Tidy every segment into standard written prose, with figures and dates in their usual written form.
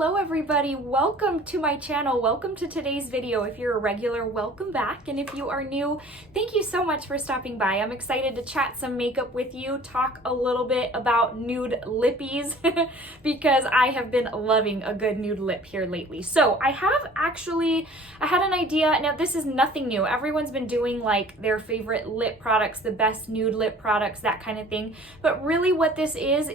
Hello everybody, welcome to my channel, welcome to today's video. If you're a regular, welcome back, and if you are new, thank you so much for stopping by. I'm excited to chat some makeup with you, talk a little bit about nude lippies because I have been loving a good nude lip here lately. So I had an idea. Now this is nothing new. Everyone's been doing like their favorite lip products, the best nude lip products, that kind of thing. But really what this is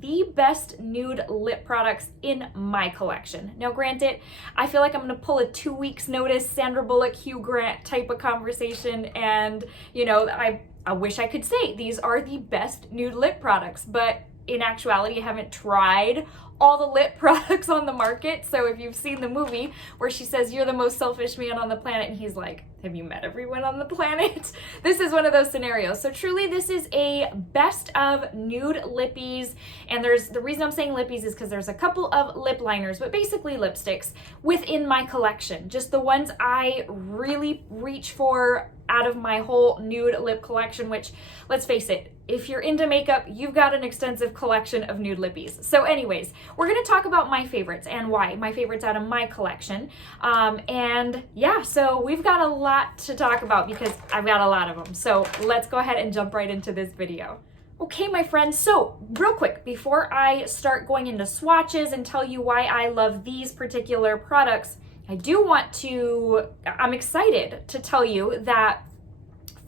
the best nude lip products in my collection. Now granted, I feel like I'm gonna pull a 2 weeks notice Sandra Bullock, Hugh Grant type of conversation, and you know, I wish I could say these are the best nude lip products, but in actuality I haven't tried all the lip products on the market. So if you've seen the movie where she says you're the most selfish man on the planet and he's like, have you met everyone on the planet? This is one of those scenarios. So truly this is a best of nude lippies, and the reason I'm saying lippies is because there's a couple of lip liners, but basically lipsticks within my collection, just the ones I really reach for out of my whole nude lip collection, which, let's face it, if you're into makeup, you've got an extensive collection of nude lippies. So anyways, we're gonna talk about my favorites and why, my favorites out of my collection. And yeah, so we've got a lot to talk about because I've got a lot of them. So let's go ahead and jump right into this video. Okay, my friends, so real quick, before I start going into swatches and tell you why I love these particular products, I'm excited to tell you that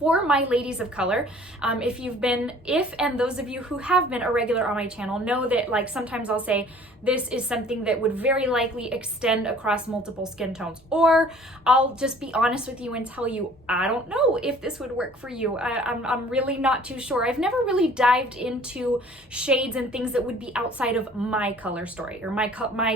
for my ladies of color, if those of you who have been a regular on my channel know that like sometimes I'll say this is something that would very likely extend across multiple skin tones, or I'll just be honest with you and tell you I don't know if this would work for you. I'm really not too sure. I've never really dived into shades and things that would be outside of my color story or my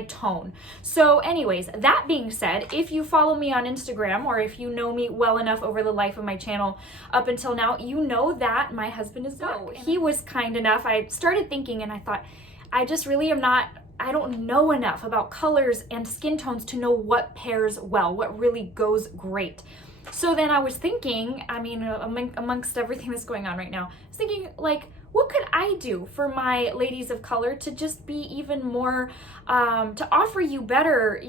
tone. So anyways, that being said, if you follow me on Instagram or if you know me well enough over the life of my channel up until now, you know that my husband is black. He was kind enough. I started thinking and I thought, I don't know enough about colors and skin tones to know what pairs well, what really goes great. So then I was thinking, amongst everything that's going on right now, I was thinking like, what could I do for my ladies of color to just be even more, to offer you better,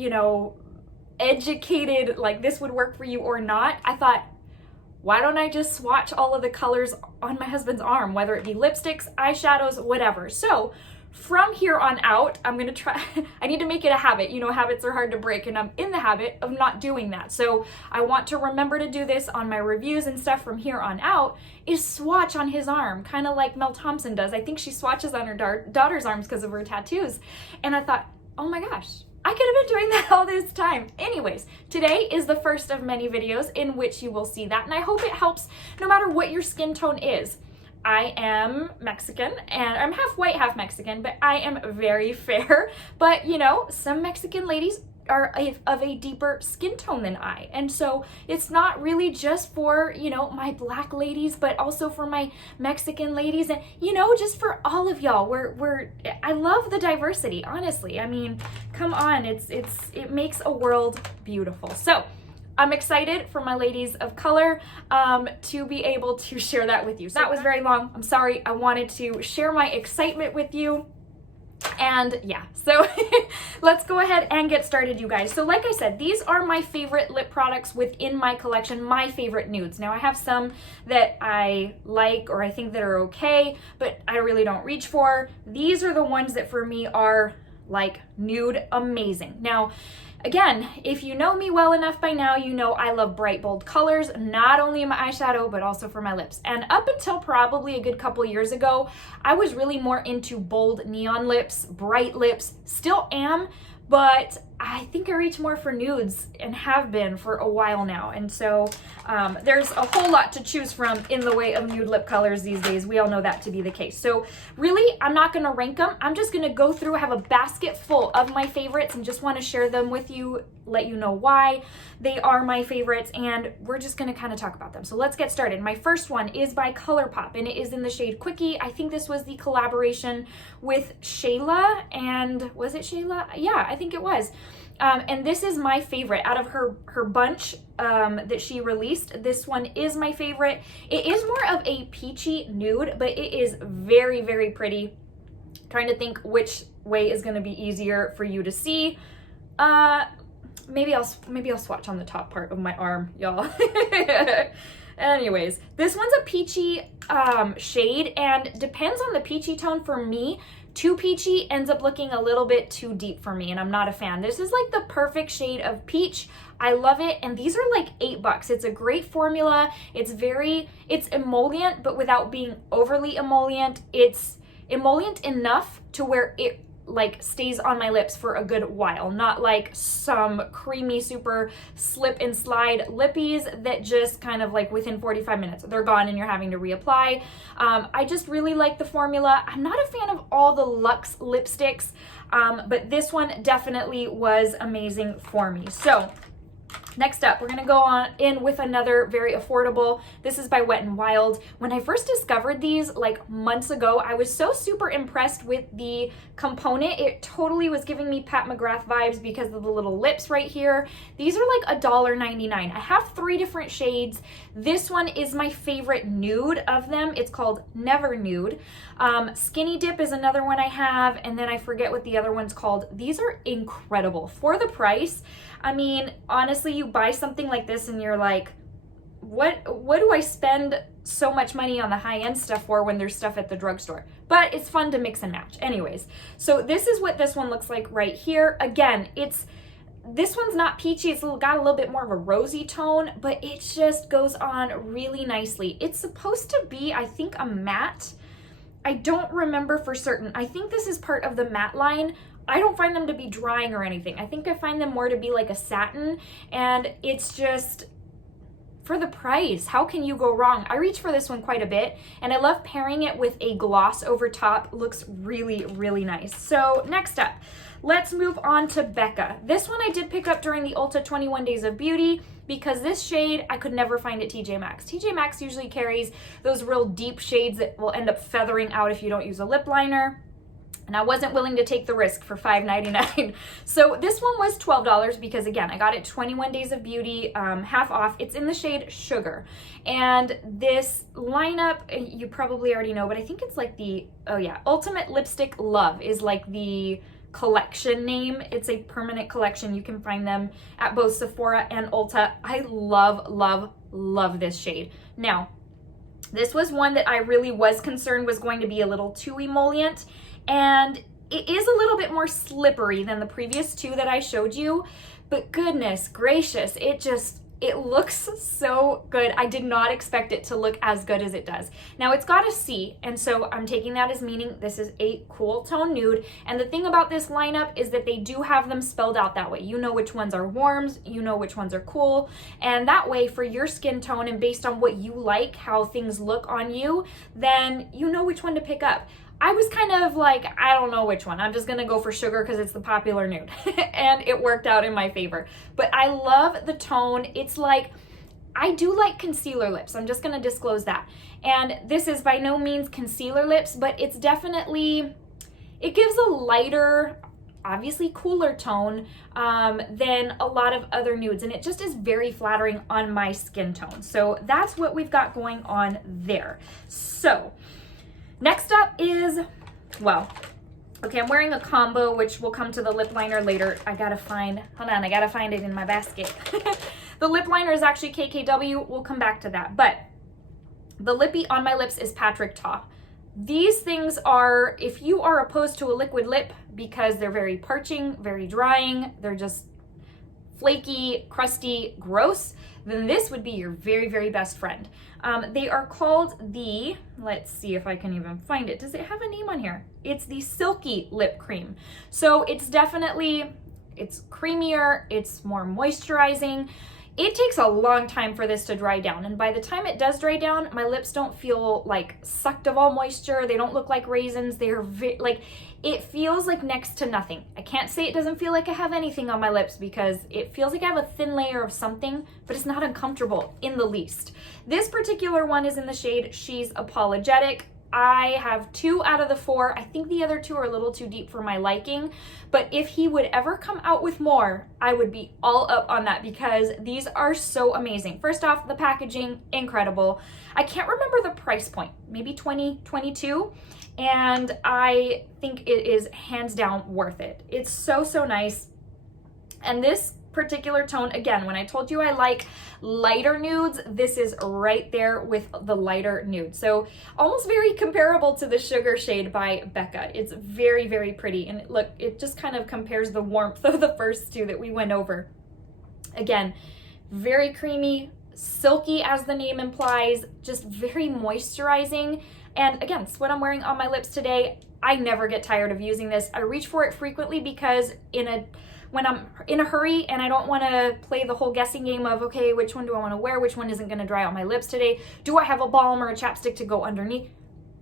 educated, like this would work for you or not. I thought, why don't I just swatch all of the colors on my husband's arm, whether it be lipsticks, eyeshadows, whatever. So from here on out, I'm gonna try, I need to make it a habit. You know, habits are hard to break, and I'm in the habit of not doing that. So I want to remember to do this on my reviews and stuff from here on out, is swatch on his arm, kind of like Mel Thompson does. I think she swatches on her daughter's arms because of her tattoos. And I thought, oh my gosh, I could have been doing that all this time. Anyways, today is the first of many videos in which you will see that, and I hope it helps no matter what your skin tone is. I am Mexican, and I'm half white, half Mexican, but I am very fair. But you know, some Mexican ladies are of a deeper skin tone than I. And so it's not really just for, my black ladies, but also for my Mexican ladies, and, just for all of y'all. I love the diversity, honestly. I mean, come on, it makes a world beautiful. So I'm excited for my ladies of color to be able to share that with you. So that was very long. I'm sorry. I wanted to share my excitement with you. And yeah, so let's go ahead and get started, you guys. So like I said, these are my favorite lip products within my collection, my favorite nudes. Now I have some that I like or I think that are okay, but I really don't reach for. These are the ones that for me are like nude amazing. Now, again, if you know me well enough by now, you know I love bright, bold colors, not only in my eyeshadow, but also for my lips. And up until probably a good couple years ago, I was really more into bold neon lips, bright lips, still am, but I think I reach more for nudes and have been for a while now. And so there's a whole lot to choose from in the way of nude lip colors these days. We all know that to be the case. So really, I'm not gonna rank them. I'm just gonna go through, have a basket full of my favorites and just wanna share them with you, let you know why they are my favorites, and we're just gonna kind of talk about them. So let's get started. My first one is by Colourpop, and it is in the shade Quickie. I think this was the collaboration with Shayla, and was it Shayla? Yeah, I think it was. And this is my favorite out of her bunch that she released. This one is my favorite. It is more of a peachy nude, but it is very, very pretty. Trying to think which way is gonna be easier for you to see. Maybe I'll swatch on the top part of my arm, y'all. Anyways, this one's a peachy shade, and depends on the peachy tone. For me, too peachy ends up looking a little bit too deep for me, and I'm not a fan. This is like the perfect shade of peach. I love it, and these are like $8. It's a great formula. It's emollient, but without being overly emollient. It's emollient enough to where it like stays on my lips for a good while, not like some creamy super slip and slide lippies that just kind of like within 45 minutes they're gone and you're having to reapply. I just really like the formula. I'm not a fan of all the Luxe lipsticks, but this one definitely was amazing for me. So next up, we're gonna go on in with another very affordable. This is by Wet n Wild. When I first discovered these like months ago, I was so super impressed with the component. It totally was giving me Pat McGrath vibes because of the little lips right here. These are like $1.99. I have 3 different shades. This one is my favorite nude of them. It's called Never Nude. Skinny Dip is another one I have, and then I forget what the other one's called. These are incredible for the price. I mean, honestly, you buy something like this and you're like, what do I spend so much money on the high-end stuff for when there's stuff at the drugstore? But it's fun to mix and match. Anyways, so this is what this one looks like right here. Again, this one's not peachy. It's got a little bit more of a rosy tone, but it just goes on really nicely. It's supposed to be, I think, a matte. I don't remember for certain. I think this is part of the matte line. I don't find them to be drying or anything. I think I find them more to be like a satin, and it's just, for the price, how can you go wrong? I reach for this one quite a bit, and I love pairing it with a gloss over top. Looks really, really nice. So next up, let's move on to Becca. This one I did pick up during the Ulta 21 Days of Beauty because this shade I could never find at TJ Maxx. TJ Maxx usually carries those real deep shades that will end up feathering out if you don't use a lip liner. And I wasn't willing to take the risk for $5.99. So this one was $12 because, again, I got it 21 Days of Beauty, half off. It's in the shade Sugar. And this lineup, you probably already know, but I think it's like the, oh yeah, Ultimate Lipstick Love is like the collection name. It's a permanent collection. You can find them at both Sephora and Ulta. I love, love, love this shade. Now, this was one that I really was concerned was going to be a little too emollient. And it is a little bit more slippery than the previous 2 that I showed you, but goodness gracious, it looks so good. I did not expect it to look as good as it does. Now it's got a C, and so I'm taking that as meaning this is a cool tone nude. And the thing about this lineup is that they do have them spelled out that way. You know which ones are warms, you know which ones are cool, and that way for your skin tone and based on what you like, how things look on you, then you know which one to pick up. I was kind of like, I don't know which one. I'm just gonna go for Sugar because it's the popular nude. And it worked out in my favor. But I love the tone. It's like, I do like concealer lips. I'm just gonna disclose that. And this is by no means concealer lips, but it's definitely, it gives a lighter, obviously cooler tone than a lot of other nudes. And it just is very flattering on my skin tone. So that's what we've got going on there. So, next up is, well, okay, I'm wearing a combo, which will come to the lip liner later. I gotta find it in my basket. The lip liner is actually KKW. We'll come back to that. But the lippy on my lips is Patrick Ta. These things are, if you are opposed to a liquid lip because they're very parching, very drying, they're just flaky, crusty, gross, then this would be your very, very best friend. They are called the, let's see if I can even find it. Does it have a name on here? It's the Silky Lip Cream. So it's definitely, it's creamier, it's more moisturizing. It takes a long time for this to dry down, and by the time it does dry down, my lips don't feel like sucked of all moisture. They don't look like raisins. They're like, it feels like next to nothing. I can't say it doesn't feel like I have anything on my lips because it feels like I have a thin layer of something, but it's not uncomfortable in the least. This particular one is in the shade She's Apologetic. I have 2 out of the 4. I think the other 2 are a little too deep for my liking, but if he would ever come out with more, I would be all up on that because these are so amazing. First off, the packaging, incredible. I can't remember the price point, maybe 20, 22. and I think it is hands down worth it. It's so, so nice. And this particular tone, again, when I told you I like lighter nudes, this is right there with the lighter nude. So almost very comparable to the Sugar shade by Becca. It's very, very pretty. And look, it just kind of compares the warmth of the first two that we went over. Again, very creamy, silky as the name implies, just very moisturizing. And again, it's what I'm wearing on my lips today. I never get tired of using this. I reach for it frequently because when I'm in a hurry and I don't want to play the whole guessing game of, okay, which one do I want to wear? Which one isn't going to dry out my lips today? Do I have a balm or a chapstick to go underneath?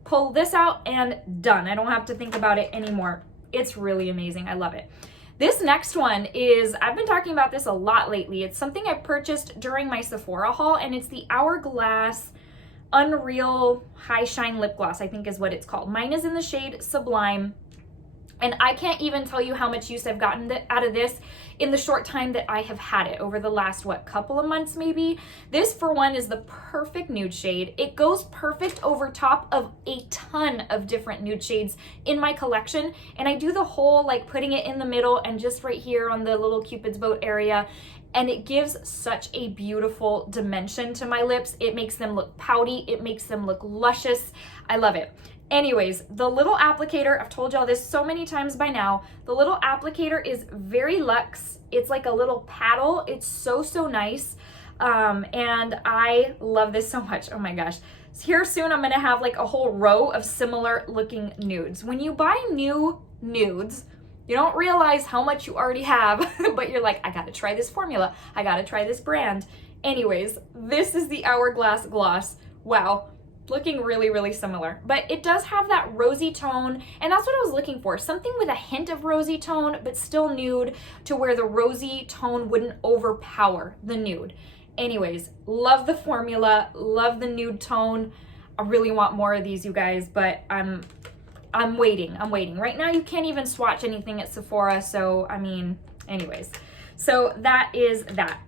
Pull this out and done. I don't have to think about it anymore. It's really amazing. I love it. This next one is, I've been talking about this a lot lately. It's something I purchased during my Sephora haul, and it's the Hourglass Unreal High Shine Lip Gloss, I think is what it's called. Mine is in the shade Sublime. And I can't even tell you how much use I've gotten out of this in the short time that I have had it over the last, couple of months maybe. This, for one, is the perfect nude shade. It goes perfect over top of a ton of different nude shades in my collection. And I do the whole, putting it in the middle and just right here on the little Cupid's boat area. And it gives such a beautiful dimension to my lips. It makes them look pouty. It makes them look luscious. I love it. Anyways, the little applicator, I've told y'all this so many times by now, the little applicator is very luxe. It's like a little paddle. It's so, so nice. And I love this so much. Oh my gosh. Here soon I'm gonna have a whole row of similar looking nudes. When you buy new nudes, you don't realize how much you already have, but you're like, I gotta try this formula. I gotta try this brand. Anyways, this is the Hourglass Gloss. Wow. Looking really, really similar, but it does have that rosy tone, and that's what I was looking for. Something with a hint of rosy tone, but still nude, to where the rosy tone wouldn't overpower the nude. Anyways, love the formula, love the nude tone. I really want more of these, you guys, but I'm waiting. Right now, you can't even swatch anything at Sephora, so I mean, anyways. So that is that.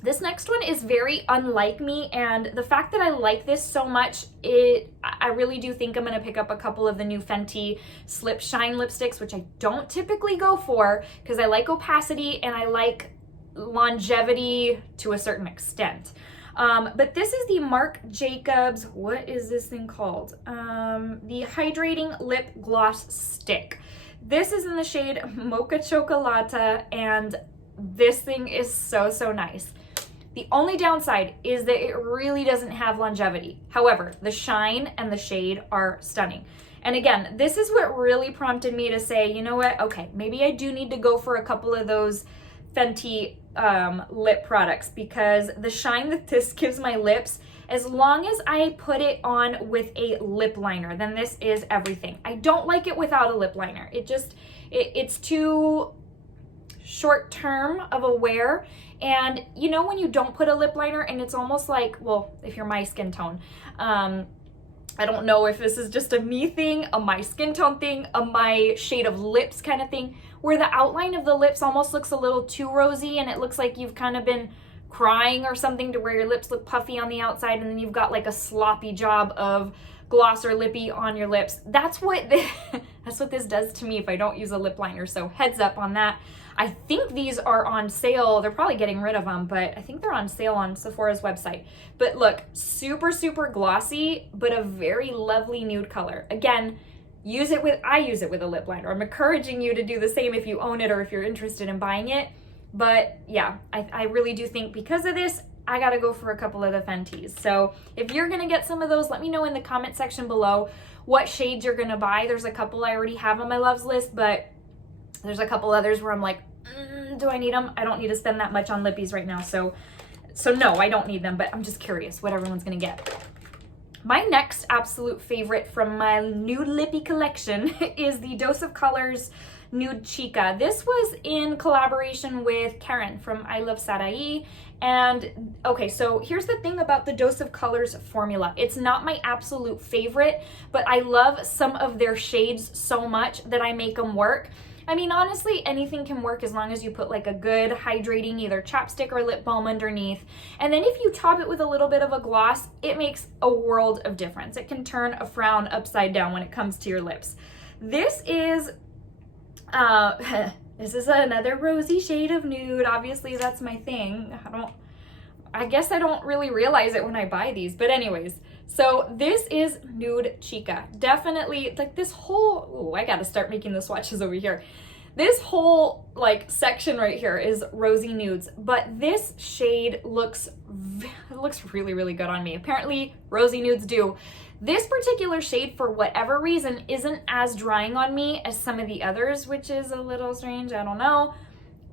This next one is very unlike me, and the fact that I like this so much, I really do think I'm going to pick up a couple of the new Fenty Slip Shine lipsticks, which I don't typically go for because I like opacity and I like longevity to a certain extent. But this is the Marc Jacobs, what is this thing called? The Hydrating Lip Gloss Stick. This is in the shade Mocha Choca Lata, and this thing is so, so nice. The only downside is that it really doesn't have longevity. However, the shine and the shade are stunning. And again, this is what really prompted me to say, you know what, okay, maybe I do need to go for a couple of those Fenty lip products, because the shine that this gives my lips, as long as I put it on with a lip liner, then this is everything. I don't like it without a lip liner. It's too short term of a wear. And you know when you don't put a lip liner and it's almost like, well, if you're my skin tone, I don't know if this is just a me thing, a my skin tone thing, a my shade of lips kind of thing, where the outline of the lips almost looks a little too rosy and it looks like you've kind of been crying or something, to where your lips look puffy on the outside and then you've got a sloppy job of gloss or lippy on your lips. That's what this does to me if I don't use a lip liner. So heads up on that. I think these are on sale. They're probably getting rid of them, but I think they're on sale on Sephora's website. But look, super, super glossy, but a very lovely nude color. Again, I use it with a lip liner. I'm encouraging you to do the same if you own it or if you're interested in buying it. But yeah, I really do think because of this, I gotta go for a couple of the Fenties. So if you're gonna get some of those, let me know in the comment section below what shades you're gonna buy. There's a couple I already have on my loves list, but there's a couple others where I'm like, do I need them? I don't need to spend that much on lippies right now. So no, I don't need them, but I'm just curious what everyone's gonna get. My next absolute favorite from my nude lippy collection is the Dose of Colors Nude Chica. This was in collaboration with Karen from Iluvsarahi. And okay, so here's the thing about the Dose of Colors formula. It's not my absolute favorite, but I love some of their shades so much that I make them work. I mean, honestly, anything can work as long as you put like a good hydrating either chapstick or lip balm underneath. And then if you top it with a little bit of a gloss, it makes a world of difference. It can turn a frown upside down when it comes to your lips. This is this is another rosy shade of nude. Obviously, that's my thing. I guess I don't really realize it when I buy these, but anyways. So this is Nude Chica. Definitely, like this whole, I gotta start making the swatches over here. This whole like section right here is rosy nudes, but this shade looks really, really good on me. Apparently, rosy nudes do. This particular shade, for whatever reason, isn't as drying on me as some of the others, which is a little strange, I don't know.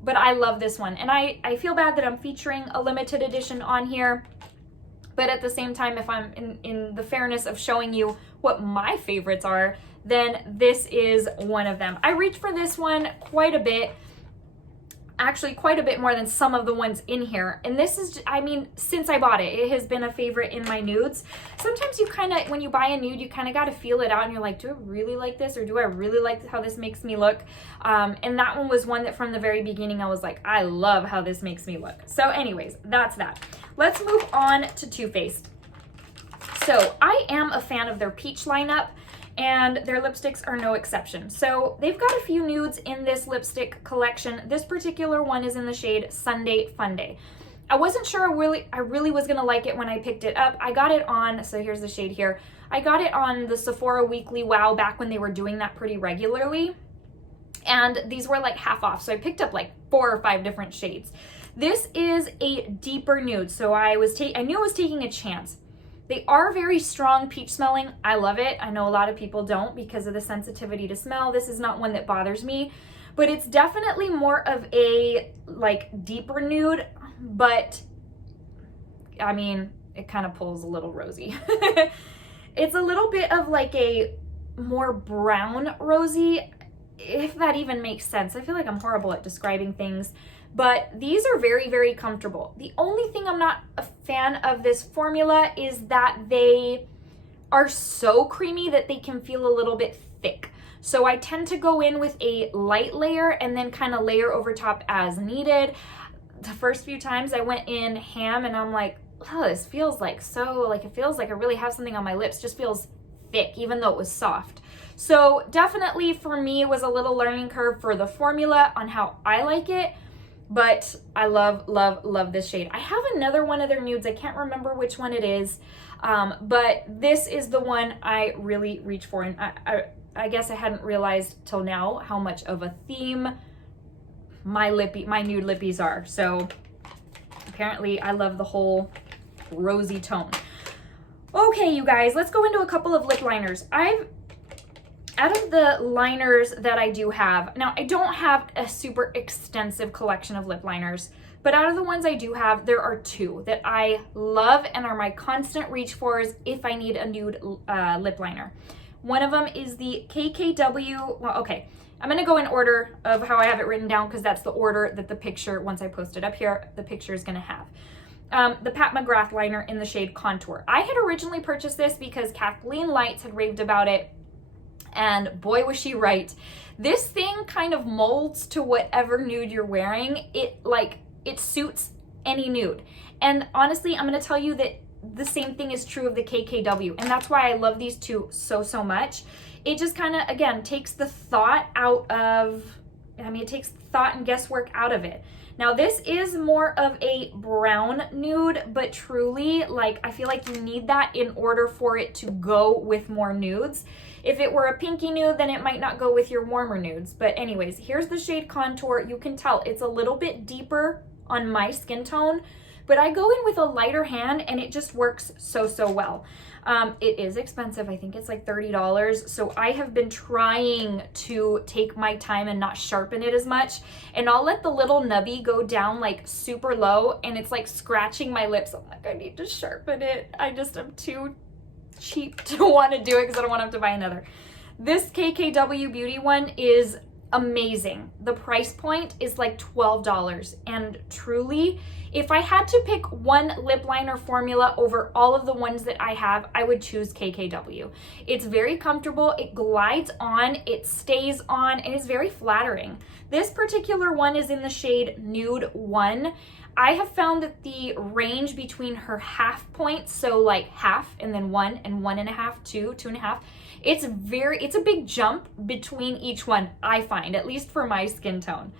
But I love this one, and I feel bad that I'm featuring a limited edition on here. But at the same time, if I'm in the fairness of showing you what my favorites are, then this is one of them. I reached for this one quite a bit, actually quite a bit more than some of the ones in here. And this is, I mean, since I bought it, it has been a favorite in my nudes. Sometimes you kind of, when you buy a nude, you kind of got to feel it out and you're like, do I really like this? Or do I really like how this makes me look? And that one was one that from the very beginning, I was like, I love how this makes me look. So anyways, that's that. Let's move on to Too Faced. So I am a fan of their peach lineup, and their lipsticks are no exception. So they've got a few nudes in this lipstick collection. This particular one is in the shade Sunday Funday. I wasn't sure I really was gonna like it when I picked it up. I got it on, so here's the shade here. I got it on the Sephora Weekly Wow back when they were doing that pretty regularly. And these were like half off. So I picked up like 4 or 5 different shades. This is a deeper nude. So I knew I was taking a chance. They are very strong peach smelling. I love it. I know a lot of people don't because of the sensitivity to smell. This is not one that bothers me, but it's definitely more of a like deeper nude, but I mean, it kind of pulls a little rosy. It's a little bit of like a more brown rosy, if that even makes sense. I feel like I'm horrible at describing things. But these are very, very comfortable. The only thing I'm not a fan of this formula is that they are so creamy that they can feel a little bit thick. So I tend to go in with a light layer and then kind of layer over top as needed. The first few times I went in ham and I'm like, oh, this feels like so, like it feels like I really have something on my lips. Just feels thick, even though it was soft. So definitely for me, it was a little learning curve for the formula on how I like it. But I love, love, love this shade. I have another one of their nudes. I can't remember which one it is. But this is the one I really reach for. And I guess I hadn't realized till now how much of a theme my nude lippies are. So apparently I love the whole rosy tone. Okay, you guys, let's go into a couple of lip liners. Out of the liners that I do have, now I don't have a super extensive collection of lip liners, but out of the ones I do have, there are 2 that I love and are my constant reach fors if I need a nude lip liner. One of them is the KKW, well, okay, I'm gonna go in order of how I have it written down because that's the order that the picture, once I post it up here, the picture is gonna have. The Pat McGrath liner in the shade Contour. I had originally purchased this because Kathleen Lights had raved about it, and boy was she right. This thing kind of molds to whatever nude you're wearing. It suits any nude. And honestly, I'm gonna tell you that the same thing is true of the KKW, and that's why I love these 2 so much. It just kind of, again, takes the thought out of, it takes thought and guesswork out of it. Now this is more of a brown nude, but truly, like, I feel like you need that in order for it to go with more nudes. If it were a pinky nude, then it might not go with your warmer nudes. But anyways, here's the shade Contour. You can tell it's a little bit deeper on my skin tone, but I go in with a lighter hand and it just works so well. It is expensive. I think it's like $30. So I have been trying to take my time and not sharpen it as much. And I'll let the little nubby go down like super low and it's like scratching my lips. I'm like, I need to sharpen it. I'm too cheap to want to do it because I don't want to have to buy another. This KKW Beauty one is amazing. The price point is like $12, and truly, if I had to pick one lip liner formula over all of the ones that I have, I would choose KKW. It's very comfortable, it glides on, it stays on, and is very flattering. This particular one is in the shade Nude 1. I have found that the range between her half points, so like half and then 1 and 1.5, 2, 2.5, it's a big jump between each one, I find, at least for my skin tone.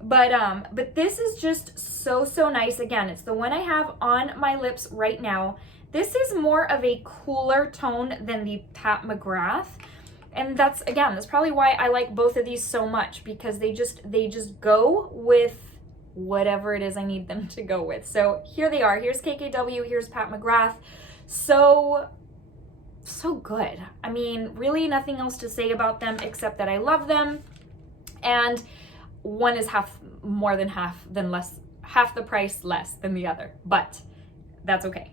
But this is just so nice. Again, it's the one I have on my lips right now. This is more of a cooler tone than the Pat McGrath. And that's probably why I like both of these so much, because they just go with whatever it is I need them to go with. So here they are. Here's KKW, here's Pat McGrath. So good. I mean, really nothing else to say about them except that I love them. And one is half the price less than the other, but that's okay.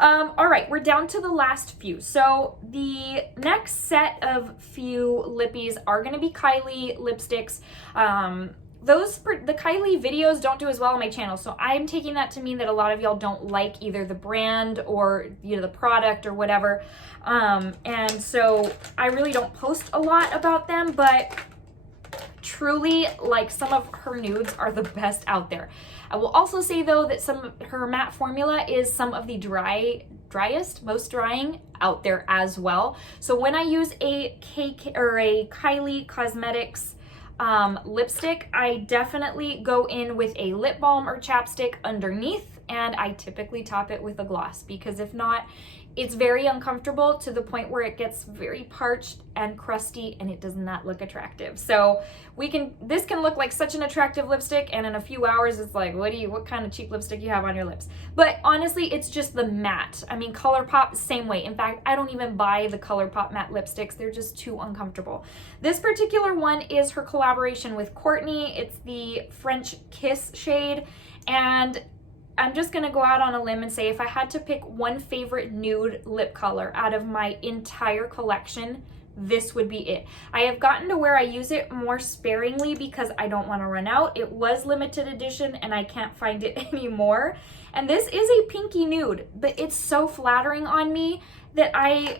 All right, we're down to the last few. So the next set of few lippies are going to be Kylie lipsticks. The Kylie videos don't do as well on my channel, so I'm taking that to mean that a lot of y'all don't like either the brand or the product or whatever. And so I really don't post a lot about them, but truly, like, some of her nudes are the best out there. I will also say though that some of her matte formula is some of the most drying out there as well. So when I use a Kylie Cosmetics lipstick, I definitely go in with a lip balm or chapstick underneath, and I typically top it with a gloss, because if not, it's very uncomfortable to the point where it gets very parched and crusty, and it does not look attractive. So this can look like such an attractive lipstick, and in a few hours it's like, what kind of cheap lipstick you have on your lips? But honestly, it's just the matte. I mean, Colourpop, same way. In fact, I don't even buy the Colourpop matte lipsticks. They're just too uncomfortable. This particular one is her collaboration with Courtney. It's the French Kiss shade, and I'm just gonna go out on a limb and say if I had to pick one favorite nude lip color out of my entire collection, this would be it. I have gotten to where I use it more sparingly because I don't want to run out. It was limited edition and I can't find it anymore. And this is a pinky nude, but it's so flattering on me that I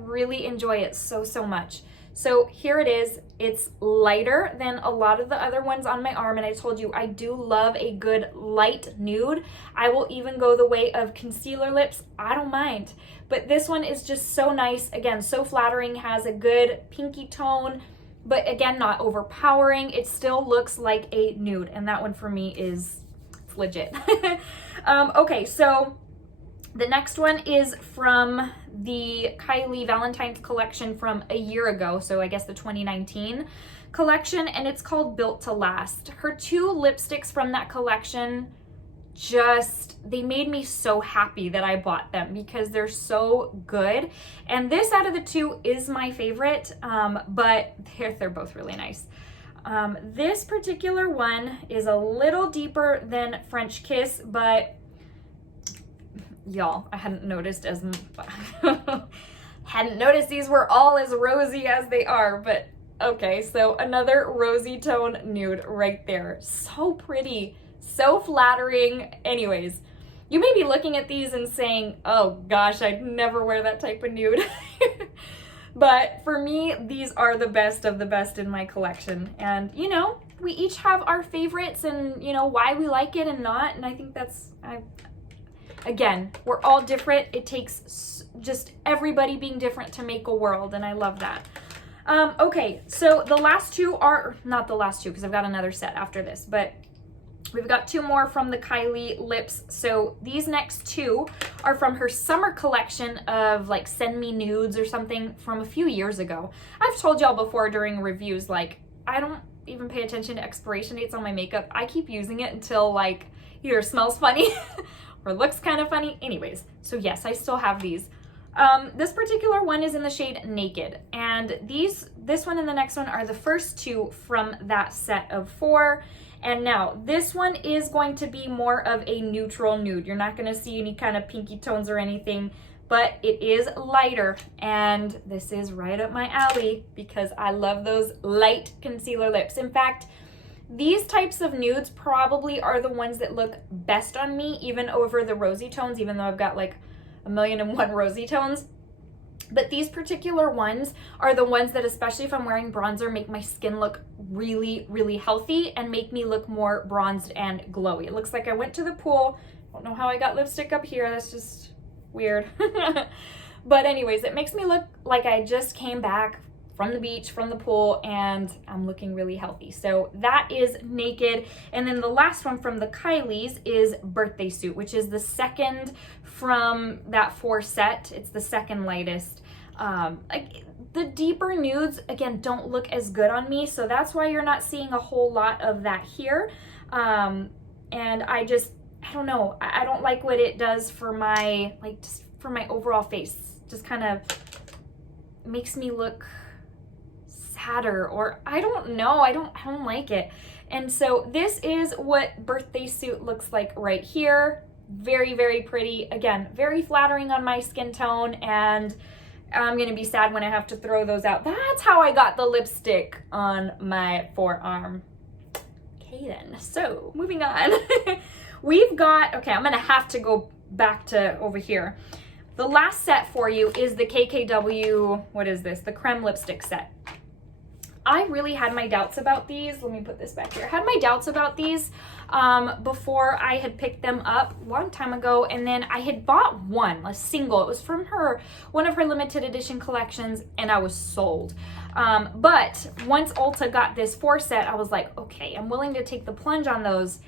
really enjoy it so much. So here it is. It's lighter than a lot of the other ones on my arm, and I told you I do love a good light nude. I will even go the way of concealer lips. I don't mind. But this one is just so nice. Again, so flattering, has a good pinky tone, but again, not overpowering. It still looks like a nude, and that one for me is legit. Okay, so the next one is from the Kylie Valentine's collection from a year ago, so I guess the 2019 collection, and it's called Built to Last. Her two lipsticks from that collection they made me so happy that I bought them because they're so good. And this out of the two is my favorite, but they're both really nice. This particular one is a little deeper than French Kiss, but y'all, I hadn't noticed these were all as rosy as they are, but okay, so another rosy tone nude right there. So pretty, so flattering. Anyways, you may be looking at these and saying, oh gosh, I'd never wear that type of nude. But for me, these are the best of the best in my collection. And we each have our favorites and why we like it and not, and I think again, we're all different. It takes just everybody being different to make a world, and I love that. Okay, so the last two are, not the last two because I've got another set after this, but we've got two more from the Kylie lips. So these next two are from her summer collection of like Send Me Nudes or something from a few years ago. I've told y'all before during reviews, like, I don't even pay attention to expiration dates on my makeup. I keep using it until like either smells funny or looks kind of funny. Anyways, so yes, I still have these. This particular one is in the shade Naked, and this one and the next one are the first two from that set of 4. And now this one is going to be more of a neutral nude. You're not going to see any kind of pinky tones or anything, but it is lighter, and this is right up my alley because I love those light concealer lips. In fact, these types of nudes probably are the ones that look best on me, even over the rosy tones, even though I've got like 1,000,001 rosy tones. But these particular ones are the ones that, especially if I'm wearing bronzer, make my skin look really, really healthy and make me look more bronzed and glowy. It looks like I went to the pool. Don't know how I got lipstick up here. That's just weird. But anyways, it makes me look like I just came back from the beach, from the pool, and I'm looking really healthy. So that is Naked. And then the last one from the Kylie's is Birthday Suit, which is the second from that 4 set. It's the second lightest. The deeper nudes, again, don't look as good on me, so that's why you're not seeing a whole lot of that here. And I don't know, I don't like what it does for my, like, just for my overall face. Just kind of makes me look sadder, or I don't know, I don't like it. And so this is what Birthday Suit looks like right here. Very, very pretty. Again, very flattering on my skin tone, and I'm gonna be sad when I have to throw those out. That's how I got the lipstick on my forearm. Okay then, so moving on. We've got, okay, I'm gonna have to go back to over here. The last set for you is the KKW, what is this? The Creme lipstick set. I really had my doubts about these. Let me put this back here. I had my doubts about these before I had picked them up a long time ago, and then I had bought one, a single. It was from one of her limited edition collections, and I was sold. But once Ulta got this 4 set, I was like, okay, I'm willing to take the plunge on those.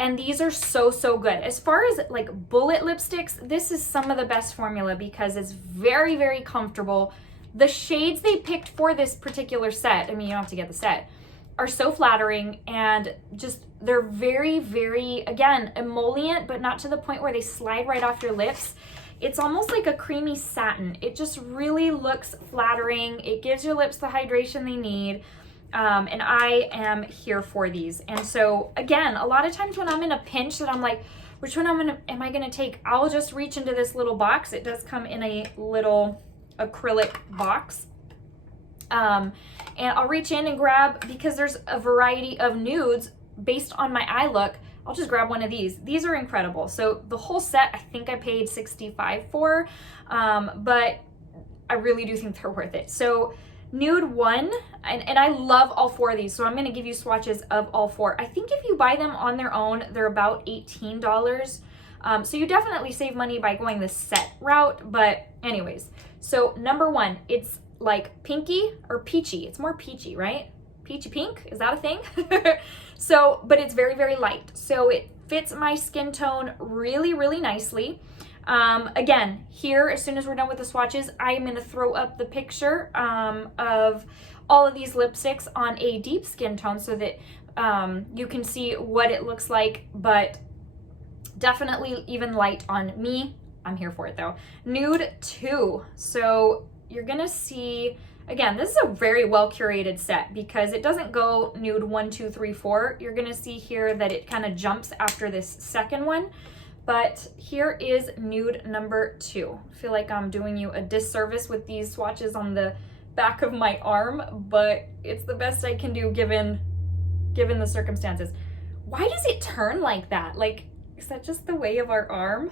And these are so, so good. As far as like bullet lipsticks, this is some of the best formula because it's very, very comfortable. The shades they picked for this particular set, I mean, you don't have to get the set, are so flattering, and just, they're very, very, again, emollient, but not to the point where they slide right off your lips. It's almost like a creamy satin. It just really looks flattering. It gives your lips the hydration they need. And I am here for these. And so, again, a lot of times when I'm in a pinch that I'm like, which one am I gonna take? I'll just reach into this little box. It does come in a little acrylic box. And I'll reach in and grab, because there's a variety of nudes based on my eye look, I'll just grab one of these. These are incredible. So the whole set, I think I paid $65 for, but I really do think they're worth it. So Nude 1, and I love all 4 of these, so I'm going to give you swatches of all 4. I think if you buy them on their own, they're about $18. So you definitely save money by going the set route, but anyways. So number 1, it's like pinky or peachy. It's more peachy, right? Peachy pink, is that a thing? So, but it's very, very light. So it fits my skin tone really, really nicely. Again, here, as soon as we're done with the swatches, I am going to throw up the picture of all of these lipsticks on a deep skin tone so that you can see what it looks like, but definitely even light on me. I'm here for it though. Nude 2. So you're going to see, again, this is a very well curated set because it doesn't go nude 1, 2, 3, 4. You're going to see here that it kind of jumps after this second one. But here is nude number 2. I feel like I'm doing you a disservice with these swatches on the back of my arm, but it's the best I can do given the circumstances. Why does it turn like that? Like, is that just the way of our arm?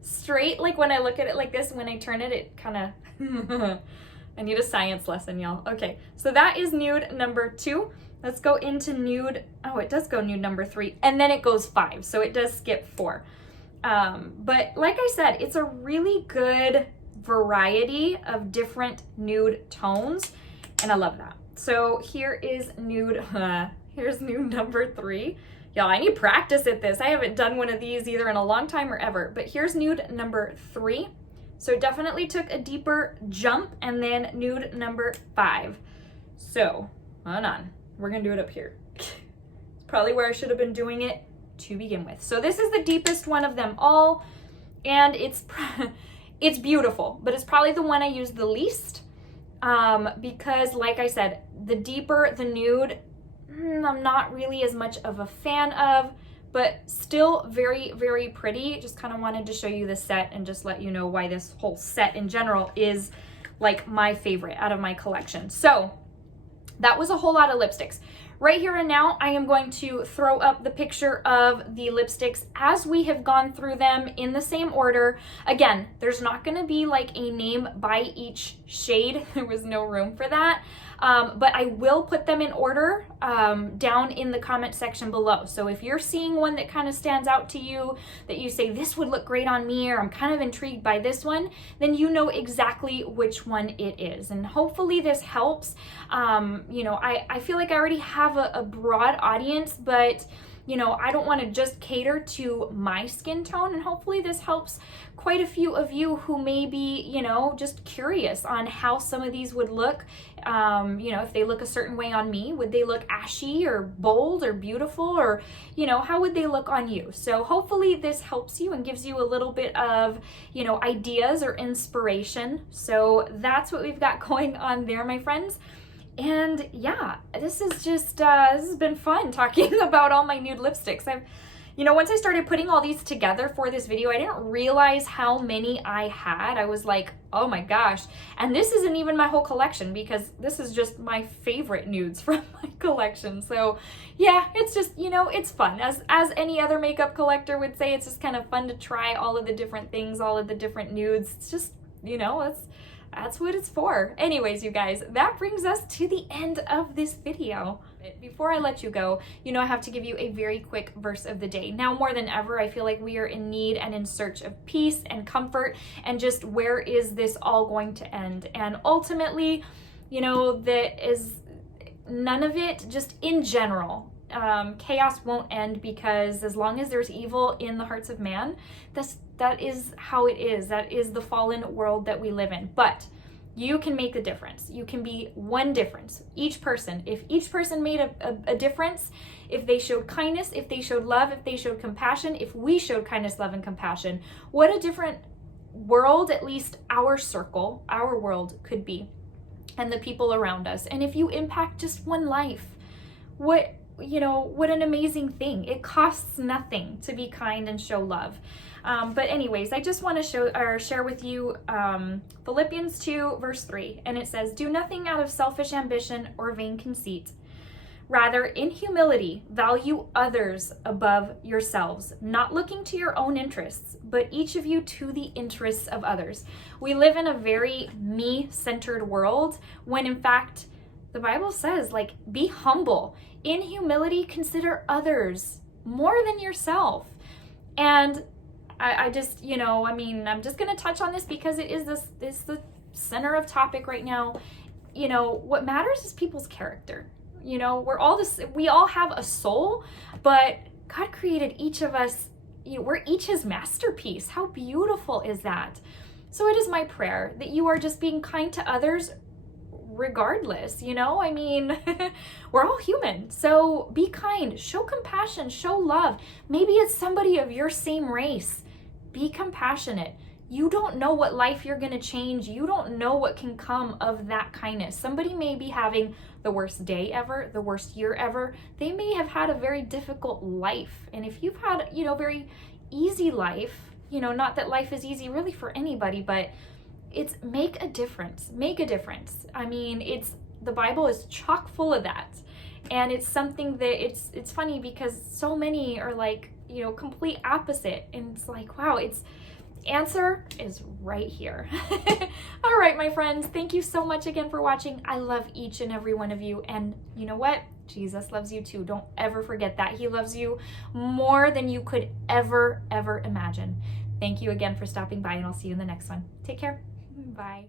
Straight, like when I look at it like this, when I turn it, it kind of, I need a science lesson, y'all. Okay, so that is nude number 2. Let's go into nude, oh, it does go nude number 3, and then it goes 5, so it does skip 4. But like I said, it's a really good variety of different nude tones, and I love that. So here is nude, here's nude number 3. Y'all, I need practice at this. I haven't done one of these either in a long time or ever, but here's nude number 3. So it definitely took a deeper jump, and then nude number 5. So, hold on, we're gonna do it up here. It's probably where I should have been doing it to begin with. So this is the deepest one of them all, and it's beautiful, but it's probably the one I use the least, because like I said, the deeper the nude, I'm not really as much of a fan of, but still very, very pretty. Just kind of wanted to show you the set and just let you know why this whole set in general is like my favorite out of my collection. So that was a whole lot of lipsticks. Right here and now, I am going to throw up the picture of the lipsticks as we have gone through them in the same order. Again, there's not going to be like a name by each shade. There was no room for that. But I will put them in order down in the comment section below. So if you're seeing one that kind of stands out to you, that you say, this would look great on me, or I'm kind of intrigued by this one, then you know exactly which one it is. And hopefully this helps. You know, I feel like I already have a broad audience, but you know, I don't want to just cater to my skin tone, and hopefully this helps quite a few of you who may be, you know, just curious on how some of these would look. You know, if they look a certain way on me, would they look ashy or bold or beautiful, or, you know, how would they look on you? So hopefully this helps you and gives you a little bit of, you know, ideas or inspiration. So that's what we've got going on there, my friends. And yeah, this is just, this has been fun talking about all my nude lipsticks. You know, once I started putting all these together for this video, I didn't realize how many I had. I was like, oh my gosh. And this isn't even my whole collection, because this is just my favorite nudes from my collection. So yeah, it's just, you know, it's fun. As any other makeup collector would say, it's just kind of fun to try all of the different things, all of the different nudes. It's just, you know, that's what it's for. Anyways, you guys, that brings us to the end of this video. Before I let you go, you know, I have to give you a very quick verse of the day. Now more than ever, I feel like we are in need and in search of peace and comfort, and just where is this all going to end? And ultimately, you know, that is none of it, just in general. Chaos won't end, because as long as there's evil in the hearts of man, that is how it is. That is the fallen world that we live in. But you can make a difference. You can be one difference. Each person, if each person made a difference, if they showed kindness, if they showed love, if they showed compassion, if we showed kindness, love, and compassion, what a different world, at least our circle, our world could be, and the people around us. And if you impact just one life, what an amazing thing. It costs nothing to be kind and show love. But anyways, I just want to share with you Philippians 2 verse 3, and it says, do nothing out of selfish ambition or vain conceit. Rather, in humility, value others above yourselves, not looking to your own interests, but each of you to the interests of others. We live in a very me-centered world, when in fact, the Bible says, like, be humble. In humility, consider others more than yourself. And I just, you know, I mean, I'm just going to touch on this because it is the center of topic right now. You know, what matters is people's character. You know, we all have a soul, but God created each of us, you know, we're each his masterpiece. How beautiful is that? So it is my prayer that you are just being kind to others regardless, you know, I mean, we're all human. So be kind, show compassion, show love. Maybe it's somebody of your same race. Be compassionate. You don't know what life you're going to change. You don't know what can come of that kindness. Somebody may be having the worst day ever, the worst year ever. They may have had a very difficult life. And if you've had, you know, very easy life, you know, not that life is easy really for anybody, but it's make a difference. Make a difference. I mean, the Bible is chock full of that. And it's something that it's funny because so many are like, you know, complete opposite. And it's like, wow, answer is right here. All right, my friends, thank you so much again for watching. I love each and every one of you. And you know what? Jesus loves you too. Don't ever forget that. He loves you more than you could ever imagine. Thank you again for stopping by, and I'll see you in the next one. Take care. Bye.